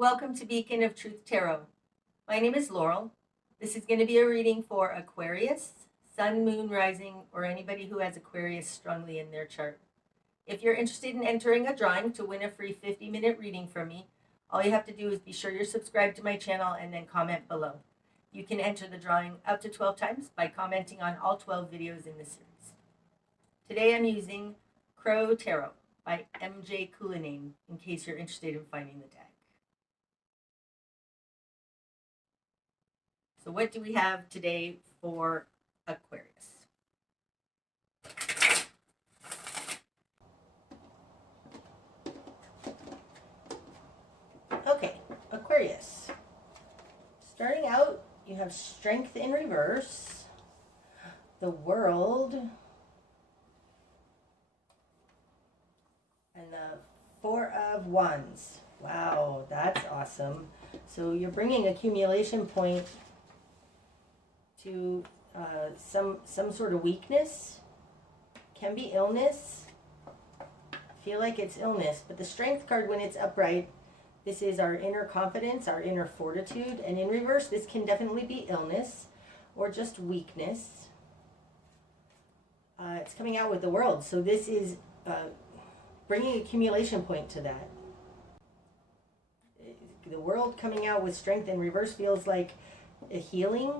Welcome to Beacon of Truth Tarot. My name is Laurel. This is going to be a reading for Aquarius, Sun, Moon, Rising, or anybody who has Aquarius strongly in their chart. If you're interested in entering a drawing to win a free 50-minute reading from me, all you have to do is be sure you're subscribed to my channel and then comment below. You can enter the drawing up to 12 times by commenting on all 12 videos in the series. Today I'm using Crow Tarot by MJ Cullinane, in case you're interested in finding the deck. So what do we have today for Aquarius? Okay, Aquarius. Starting out, you have Strength in reverse, the World, and the Four of Wands. Wow, that's awesome. So you're bringing accumulation point to some sort of weakness. Can be illness. I feel like it's illness, but the Strength card, when it's upright, this is our inner confidence, our inner fortitude, and in reverse this can definitely be illness or just weakness. It's coming out with the World, so this is bringing accumulation point to that. The World coming out with Strength in reverse feels like a healing.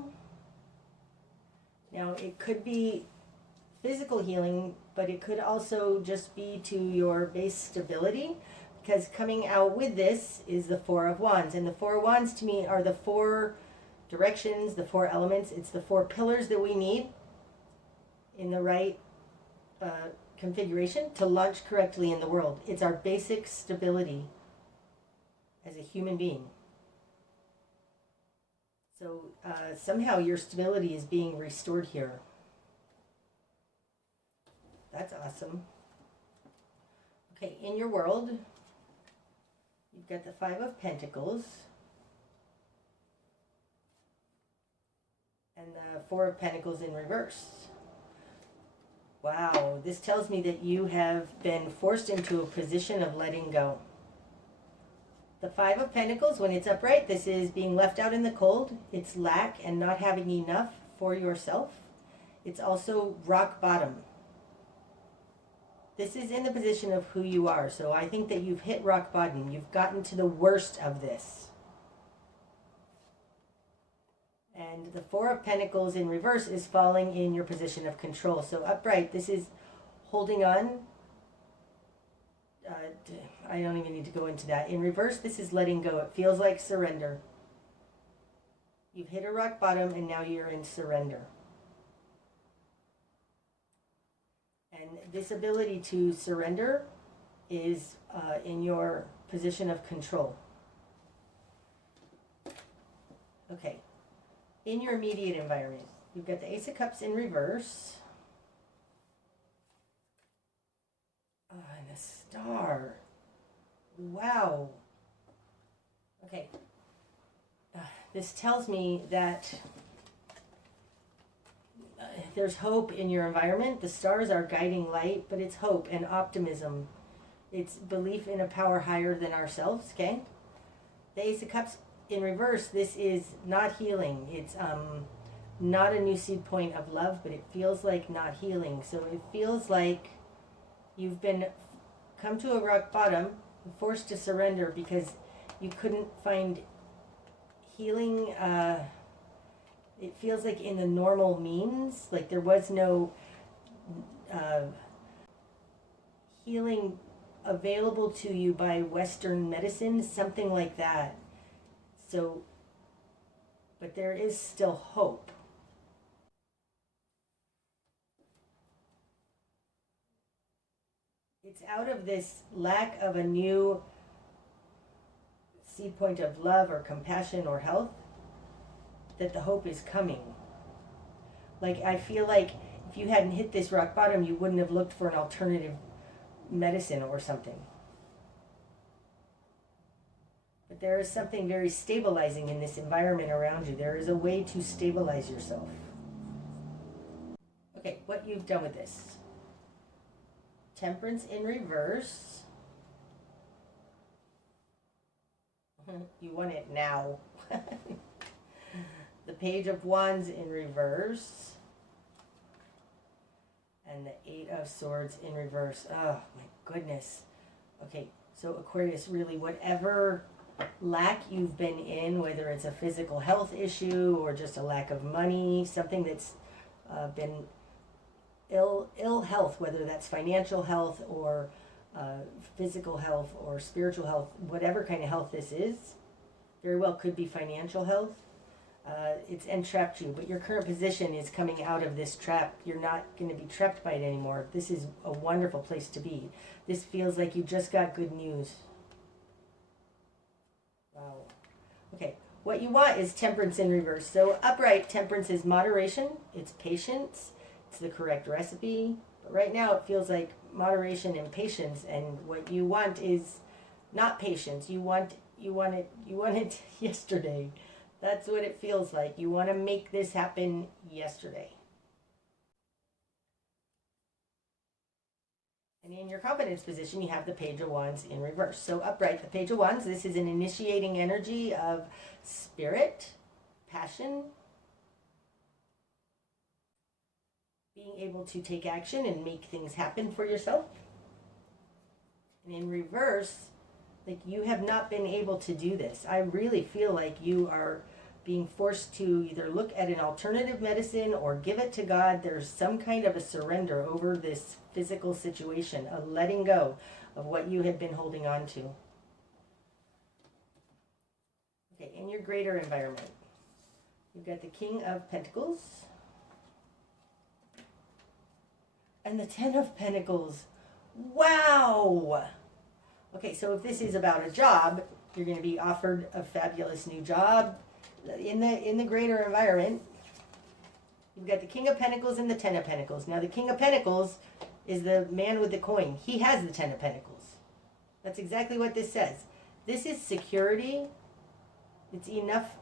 Now, it could be physical healing, but it could also just be to your base stability, because coming out with this is the Four of Wands. And the Four of Wands to me are the four directions, the four elements. It's the four pillars that we need in the right configuration to launch correctly in the world. It's our basic stability as a human being. So somehow your stability is being restored here. That's awesome. Okay, in your world, you've got the Five of Pentacles and the Four of Pentacles in reverse. Wow, this tells me that you have been forced into a position of letting go. The Five of Pentacles, when it's upright, this is being left out in the cold. It's lack and not having enough for yourself. It's also rock bottom. This is in the position of who you are. So I think that you've hit rock bottom. You've gotten to the worst of this. And the Four of Pentacles in reverse is falling in your position of control. So upright, this is holding on. I don't even need to go into that. In reverse, this is letting go. It feels like surrender. You've hit a rock bottom and now you're in surrender. And this ability to surrender is in your position of control. Okay. In your immediate environment, you've got the Ace of Cups in reverse. And a star. Wow. Okay. This tells me that there's hope in your environment. The stars are guiding light, but it's hope and optimism. It's belief in a power higher than ourselves, okay? The Ace of Cups in reverse, this is not healing. It's not a new seed point of love, but it feels like not healing. So it feels like you've been come to a rock bottom, forced to surrender because you couldn't find healing. It feels like in the normal means, like there was no healing available to you by Western medicine, something like that. So, but there is still hope. It's out of this lack of a new seed point of love or compassion or health that the hope is coming. Like, I feel like if you hadn't hit this rock bottom, you wouldn't have looked for an alternative medicine or something. But there is something very stabilizing in this environment around you. There is a way to stabilize yourself. Okay, what you've done with this. Temperance in reverse. You want it now. The Page of Wands in reverse. And the Eight of Swords in reverse. Oh, my goodness. Okay, so Aquarius, really, whatever lack you've been in, whether it's a physical health issue or just a lack of money, something that's been ill health, whether that's financial health or physical health or spiritual health, whatever kind of health this is, very well could be financial health. It's entrapped you, but your current position is coming out of this trap. You're not going to be trapped by it anymore. This is a wonderful place to be. This feels like you just got good news. Wow. Okay, what you want is temperance in reverse. So upright temperance is moderation, it's patience, it's the correct recipe. But right now it feels like moderation and patience, and what you want is not patience. You want it yesterday. That's what it feels like. You want to make this happen yesterday. And in your confidence position, you have the Page of Wands in reverse. So upright, the Page of Wands, this is an initiating energy of spirit, passion, being able to take action and make things happen for yourself. And in reverse, like you have not been able to do this. I really feel like you are being forced to either look at an alternative medicine or give it to God. There's some kind of a surrender over this physical situation, a letting go of what you had been holding on to. Okay, in your greater environment, you've got the King of Pentacles and the Ten of Pentacles. Wow! Okay, so if this is about a job, you're going to be offered a fabulous new job. In the greater environment, you've got the King of Pentacles and the Ten of Pentacles. Now, the King of Pentacles is the man with the coin. He has the Ten of Pentacles. That's exactly what this says. This is security. It's enough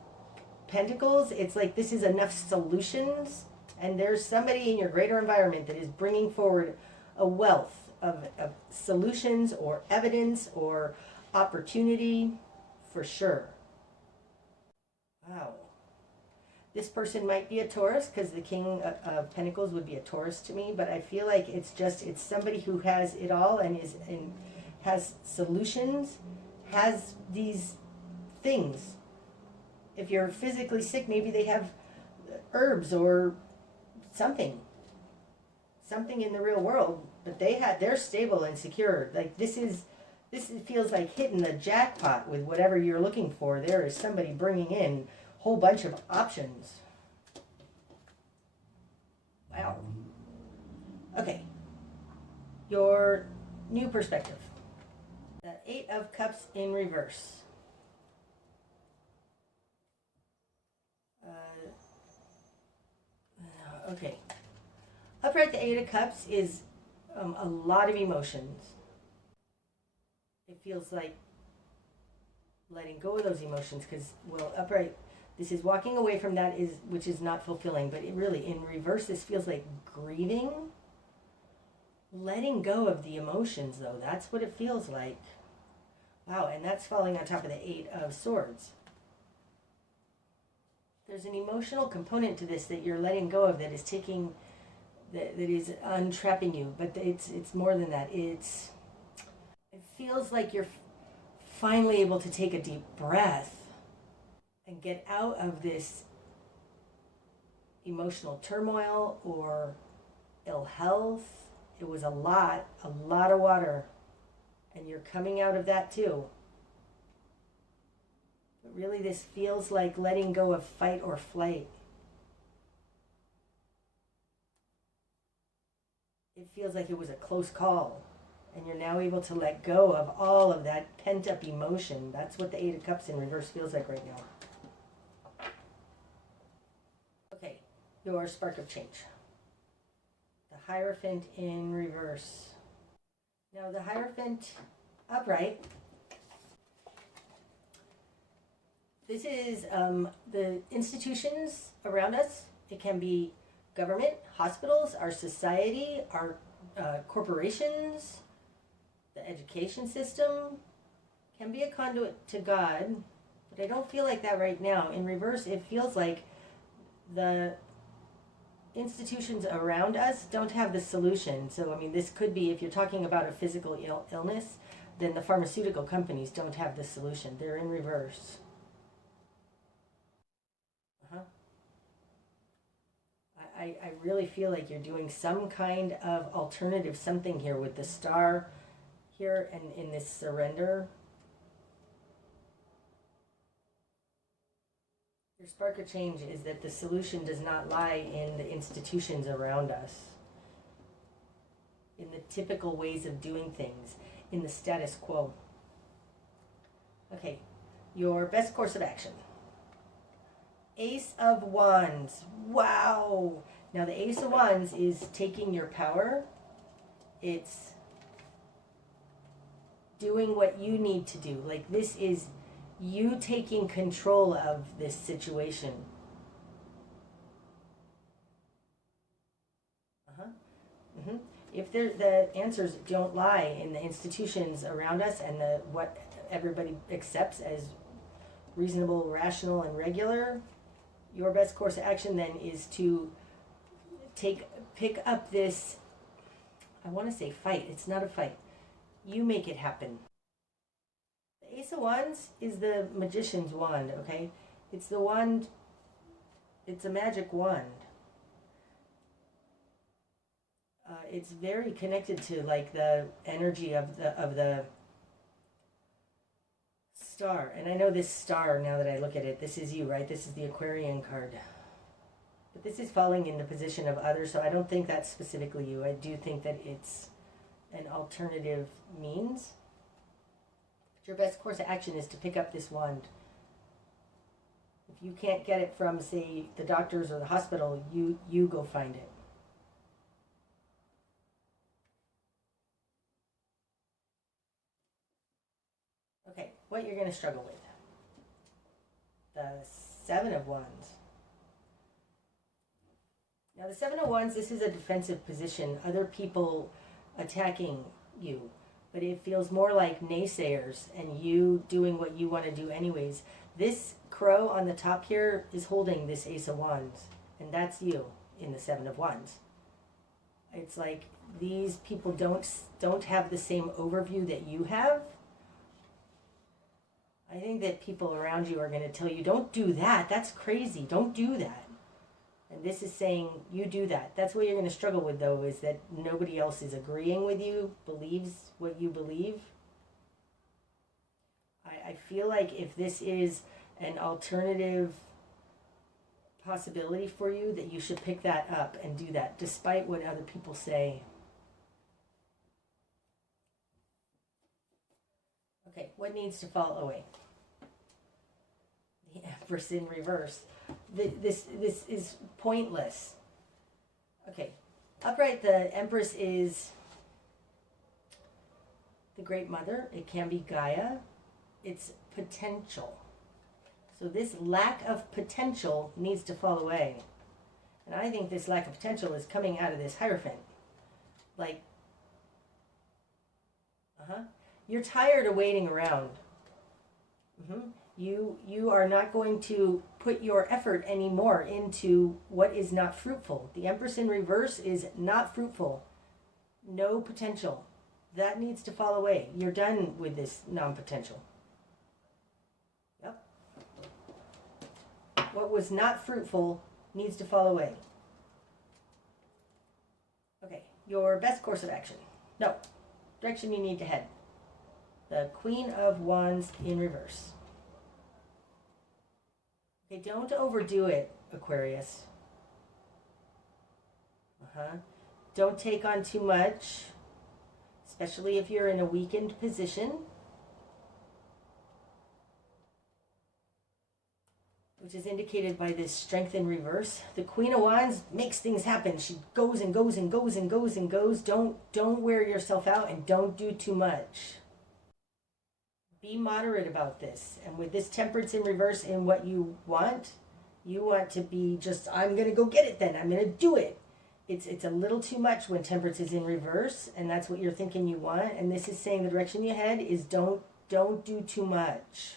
pentacles. It's like this is enough solutions. And there's somebody in your greater environment that is bringing forward a wealth of solutions or evidence or opportunity for sure. Wow. This person might be a Taurus, because the King of Pentacles would be a Taurus to me, but I feel like it's somebody who has it all and has solutions, has these things. If you're physically sick, maybe they have herbs or something in the real world, but they're stable and secure. Like this feels like hitting the jackpot with whatever you're looking for. There is somebody bringing in a whole bunch of options. Wow. Okay. Your new perspective. The Eight of Cups in reverse. Okay. Upright, the Eight of Cups is a lot of emotions. It feels like letting go of those emotions because, well, upright, this is walking away from that, which is not fulfilling. But it really, in reverse, this feels like grieving. Letting go of the emotions, though, that's what it feels like. Wow, and that's falling on top of the Eight of Swords. There's an emotional component to this that you're letting go of that is that is untrapping you. But it's more than that. It feels like you're finally able to take a deep breath and get out of this emotional turmoil or ill health. It was a lot of water, and you're coming out of that too. But really, this feels like letting go of fight or flight. It feels like it was a close call. And you're now able to let go of all of that pent-up emotion. That's what the Eight of Cups in reverse feels like right now. Okay, your spark of change. The Hierophant in reverse. Now the Hierophant upright. This is the institutions around us. It can be government, hospitals, our society, our corporations. The education system can be a conduit to God, But I don't feel like that right now. In reverse, it feels like the institutions around us don't have the solution. So, I mean, this could be, if you're talking about a physical illness, then the pharmaceutical companies don't have the solution. They're in reverse. Uh-huh. I really feel like you're doing some kind of alternative something here with the star here and in this surrender. Your spark of change is that the solution does not lie in the institutions around us, in the typical ways of doing things, in the status quo. Okay, your best course of action. Ace of Wands. Wow! Now the Ace of Wands is taking your power. It's doing what you need to do. Like, this is you taking control of this situation. If the answers don't lie in the institutions around us and what everybody accepts as reasonable, rational, and regular, your best course of action then is to pick up this, I want to say fight. It's not a fight. You make it happen. The Ace of Wands is the magician's wand, okay? It's the wand, it's a magic wand. It's very connected to like the energy of the star. And I know this star, now that I look at it, this is you, right? This is the Aquarian card. But this is falling in the position of others, so I don't think that's specifically you. I do think that it's an alternative means. But your best course of action is to pick up this wand. If you can't get it from, say, the doctors or the hospital, you go find it. Okay, what you're going to struggle with. The Seven of Wands. Now the Seven of Wands, this is a defensive position. Other people attacking you. But it feels more like naysayers and you doing what you want to do anyways. This crow on the top here is holding this Ace of Wands. And that's you in the Seven of Wands. It's like these people don't have the same overview that you have. I think that people around you are going to tell you, don't do that. That's crazy. Don't do that. And this is saying, you do that. That's what you're going to struggle with, though, is that nobody else is agreeing with you, believes what you believe. I feel like if this is an alternative possibility for you, that you should pick that up and do that, despite what other people say. Okay, what needs to fall away? The Empress in reverse. This is pointless. Okay, upright, the Empress is the Great Mother. It can be Gaia. It's potential. So this lack of potential needs to fall away. And I think this lack of potential is coming out of this Hierophant. Like, you're tired of waiting around. You are not going to put your effort anymore into what is not fruitful. The Empress in reverse is not fruitful. No potential. That needs to fall away. You're done with this non-potential. Yep. What was not fruitful needs to fall away. Okay, your best course of action. No, direction you need to head. The Queen of Wands in reverse. Okay, don't overdo it, Aquarius. Don't take on too much, especially if you're in a weakened position, which is indicated by this strength in reverse. The Queen of Wands makes things happen. She goes and goes and goes and goes and goes. Don't wear yourself out and don't do too much. Be moderate about this. And with this Temperance in reverse in what you want to be just, I'm going to go get it then. I'm going to do it. It's a little too much when Temperance is in reverse, and that's what you're thinking you want. And this is saying the direction you head is don't do too much.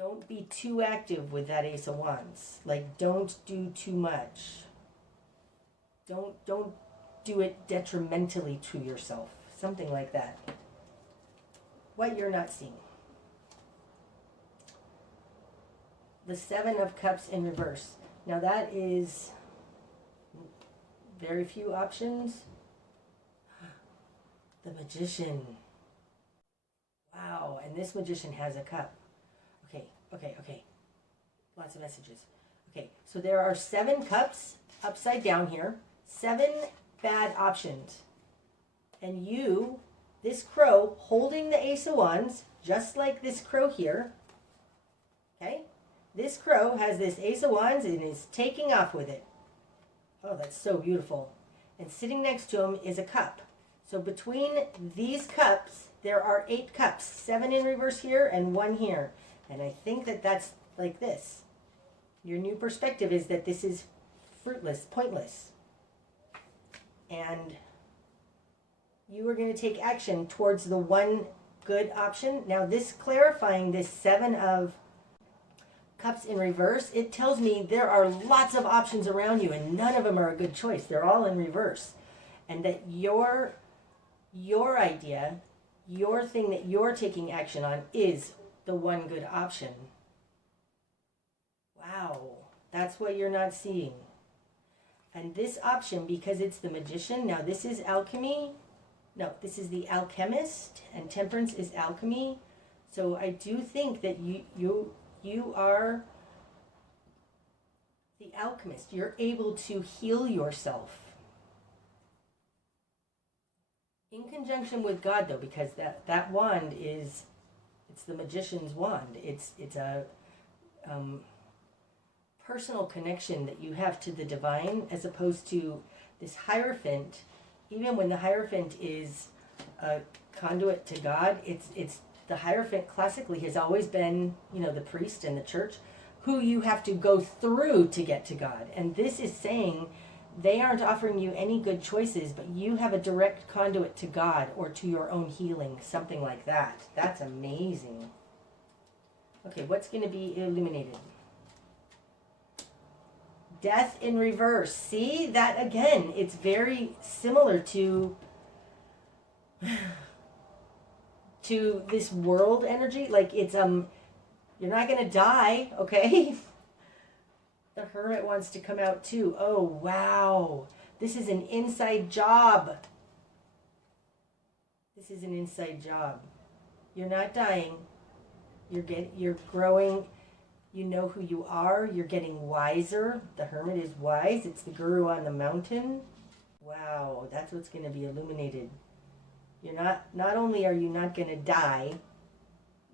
Don't be too active with that Ace of Wands. Like, don't do too much. Don't do it detrimentally to yourself. Something like that. What you're not seeing. The Seven of Cups in reverse. Now that is very few options. The Magician. Wow, and this Magician has a cup. Okay. Lots of messages. Okay, so there are 7 cups upside down here. 7 bad options. And you, this crow, holding the Ace of Wands, just like this crow here. Okay? This crow has this Ace of Wands and is taking off with it. Oh, that's so beautiful. And sitting next to him is a cup. So between these cups, there are 8 cups. 7 in reverse here and 1 here. And I think that that's like this. Your new perspective is that this is fruitless, pointless. And you are going to take action towards the one good option. Now this clarifying this 7 of Cups in reverse, it tells me there are lots of options around you and none of them are a good choice. They're all in reverse. And that your idea, your thing that you're taking action on is the one good option. Wow, that's what you're not seeing. And this option, because it's the Magician, now this is alchemy. No, this is the Alchemist, and Temperance is alchemy. So I do think that you are the alchemist. You're able to heal yourself. In conjunction with God, though, because that wand is, it's the Magician's wand. It's a personal connection that you have to the divine, as opposed to this Hierophant. Even when the Hierophant is a conduit to God, it's the Hierophant classically has always been, the priest in the church, who you have to go through to get to God. And this is saying they aren't offering you any good choices, but you have a direct conduit to God or to your own healing, something like that. That's amazing. Okay, what's going to be illuminated? Death in reverse. See, that again, it's very similar to this world energy. Like it's you're not going to die, okay? The Hermit wants to come out too. Oh, wow. This is an inside job. This is an inside job. You're not dying. You're growing. You know who you are. You're getting wiser. The Hermit is wise. It's the guru on the mountain. Wow, that's what's going to be illuminated. You're not only are you not going to die,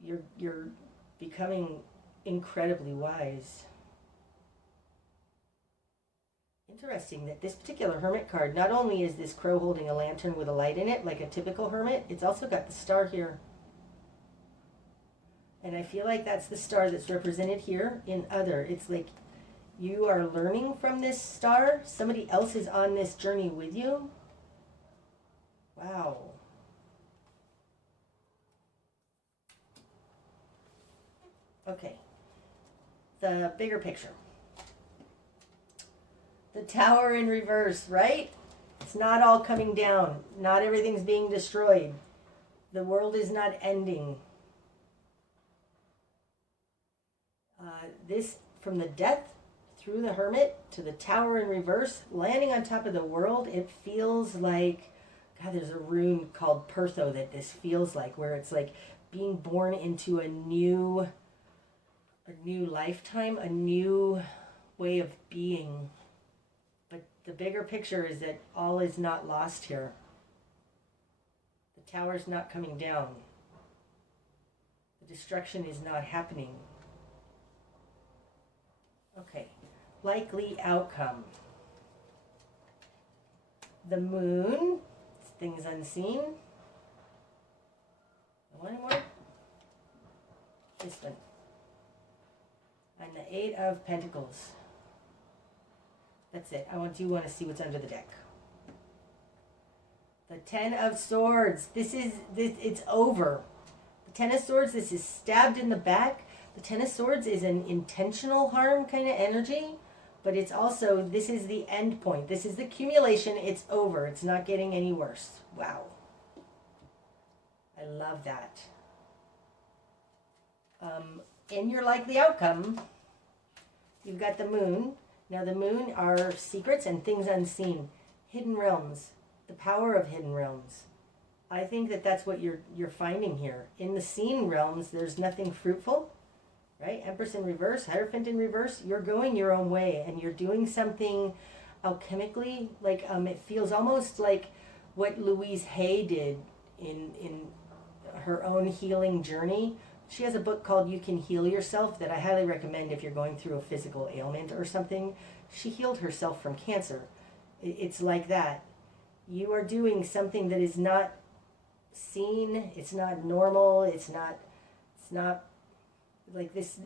you're becoming incredibly wise. Interesting that this particular Hermit card, not only is this crow holding a lantern with a light in it, like a typical hermit, it's also got the star here. And I feel like that's the star that's represented here in other. It's like you are learning from this star. Somebody else is on this journey with you. Wow. Okay. The bigger picture. The Tower in reverse, right? It's not all coming down. Not everything's being destroyed. The world is not ending. This, from the Death through the Hermit to the Tower in reverse, landing on top of the world, it feels like, God, there's a rune called Pertho that this feels like, where it's like being born into a new lifetime, a new way of being. But the bigger picture is that all is not lost here. The tower's not coming down. The destruction is not happening. Okay, likely outcome. The Moon, things unseen. One more. This one. And the 8 of Pentacles. That's it. I do want to see what's under the deck. The 10 of Swords. It's over. The 10 of Swords, this is stabbed in the back. The Ten of Swords is an intentional harm kind of energy, but it's also, this is the end point. This is the accumulation. It's over. It's not getting any worse. Wow. I love that. In your likely outcome, you've got the moon. Now the moon are secrets and things unseen. Hidden realms. The power of hidden realms. I think that that's what you're finding here. In the seen realms, there's nothing fruitful. Right? Empress in reverse, Hierophant in reverse. You're going your own way and you're doing something alchemically. Like it feels almost like what Louise Hay did in her own healing journey. She has a book called You Can Heal Yourself that I highly recommend if you're going through a physical ailment or something. She healed herself from cancer. It's like that. You are doing something that is not seen. It's not normal. It's not like this.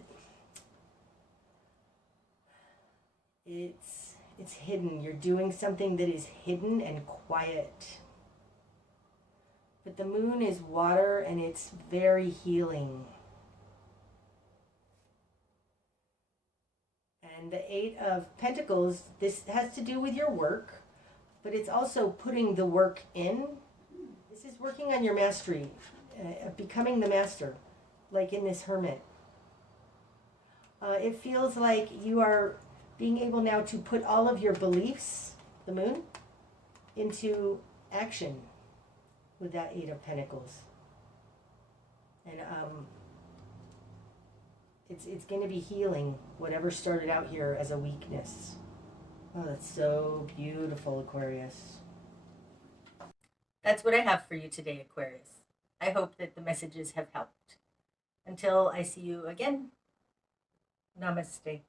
It's hidden. You're doing something that is hidden and quiet. But the moon is water and it's very healing. And the Eight of Pentacles, this has to do with your work, but it's also putting the work in. This is working on your mastery, becoming the master, like in this Hermit. It feels like you are being able now to put all of your beliefs, the moon, into action with that Eight of Pentacles. And it's going to be healing whatever started out here as a weakness. Oh, that's so beautiful, Aquarius. That's what I have for you today, Aquarius. I hope that the messages have helped. Until I see you again, namaste.